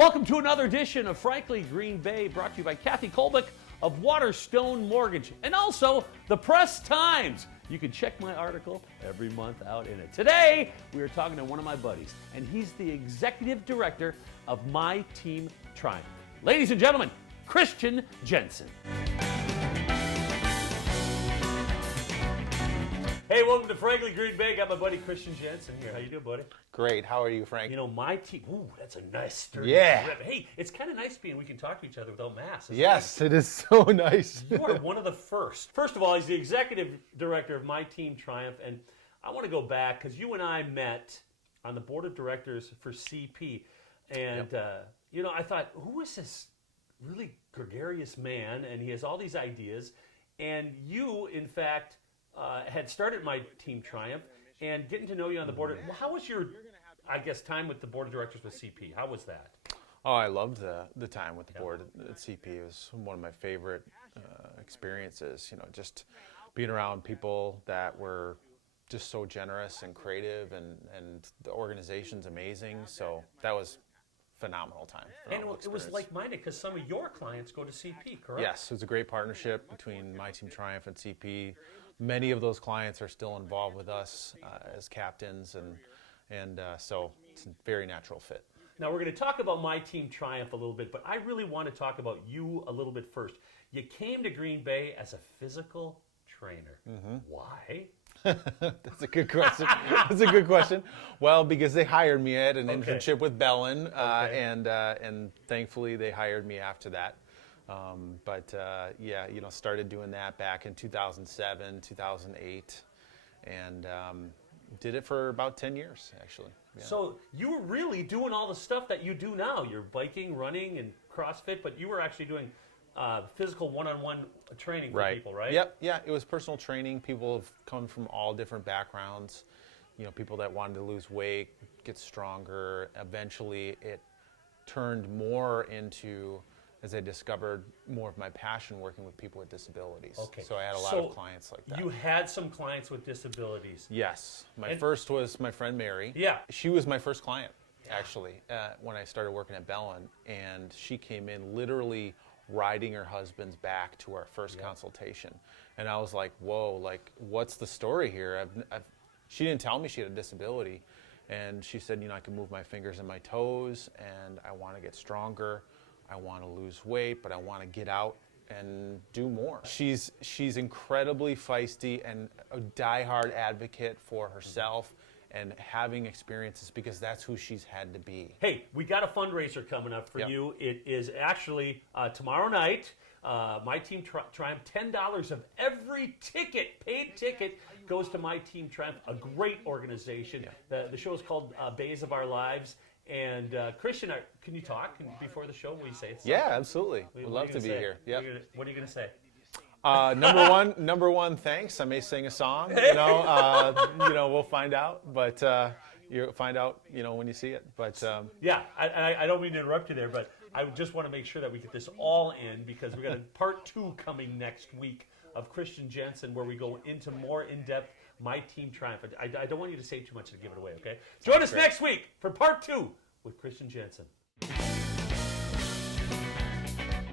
Welcome to another edition of Frankly Green Bay, brought to you by Kathy Kolbick of Waterstone Mortgage, and also the Press Times. You can check my article every month out in it. Today, we are talking to one of my buddies, and he's the executive director of My Team Triumph. Ladies and gentlemen, Christian Jensen. Hey, welcome to Frankly Green Bay. Got my buddy Christian Jensen here. How you doing, buddy? Great. How are you, Frank? You know, my team. Ooh, that's a nice sturdy grip. Hey, it's kind of nice being we can talk to each other without masks. Yes, it is so nice. You are one of the first. First of all, he's the executive director of My Team Triumph, and I want to go back because you and I met on the board of directors for CP, and you know, I thought, who is this really gregarious man? And he has all these ideas, and you, in fact, had started My Team Triumph, and getting to know you on the board. How was your, I guess, time with the board of directors with CP? How was that? Oh, I loved the time with the board at CP. It was one of my favorite experiences. You know, just being around people that were just so generous and creative, and the organization's amazing. So that was phenomenal time. And it was like-minded because some of your clients go to CP, correct? Yes, it was a great partnership between My Team Triumph and CP. Many of those clients are still involved with us as captains, and so it's a very natural fit. Now, we're going to talk about My Team Triumph a little bit, but I really want to talk about you a little bit first. You came to Green Bay as a physical trainer. Mm-hmm. Why? That's a good question. That's a good question. Well, because they hired me at an internship with Bellin, and thankfully they hired me after that. Yeah, you know, started doing that back in 2007, 2008, and did it for about 10 years, actually. Yeah. So you were really doing all the stuff that you do now. You're biking, running, and CrossFit, but you were actually doing physical one-on-one training for people, right? Yep, yeah, it was personal training. People have come from all different backgrounds. You know, people that wanted to lose weight, get stronger. Eventually, it turned more into, as I discovered, more of my passion working with people with disabilities. Okay. So I had a lot of clients like that. You had some clients with disabilities. Yes. My first was my friend Mary. Yeah. She was my first client, actually, when I started working at Bellin. And she came in literally riding her husband's back to our first consultation. And I was like, whoa, like, what's the story here? She didn't tell me she had a disability. And she said, you know, I can move my fingers and my toes, and I want to get stronger. I want to lose weight, but I want to get out and do more. She's incredibly feisty and a diehard advocate for herself and having experiences, because that's who she's had to be. Hey, we got a fundraiser coming up for you. It is actually tomorrow night. My Team Triumph, $10 of every ticket, paid ticket, goes to My Team Triumph, a great organization. The show is called Bays of Our Lives. And Christian, can you talk before the show? Will you say something? Yeah, absolutely. We'd love to be here. Yep. What are you going to say? Number one, thanks. I may sing a song. You know, we'll find out. But you'll find out, you know, when you see it. But yeah, I don't mean to interrupt you there, but I just want to make sure that we get this all in, because we got a part 2 coming next week of Christian Jensen, where we go into more in-depth My Team Triumph. I don't want you to say too much to give it away, okay? Join us next week for part 2 with Christian Jensen.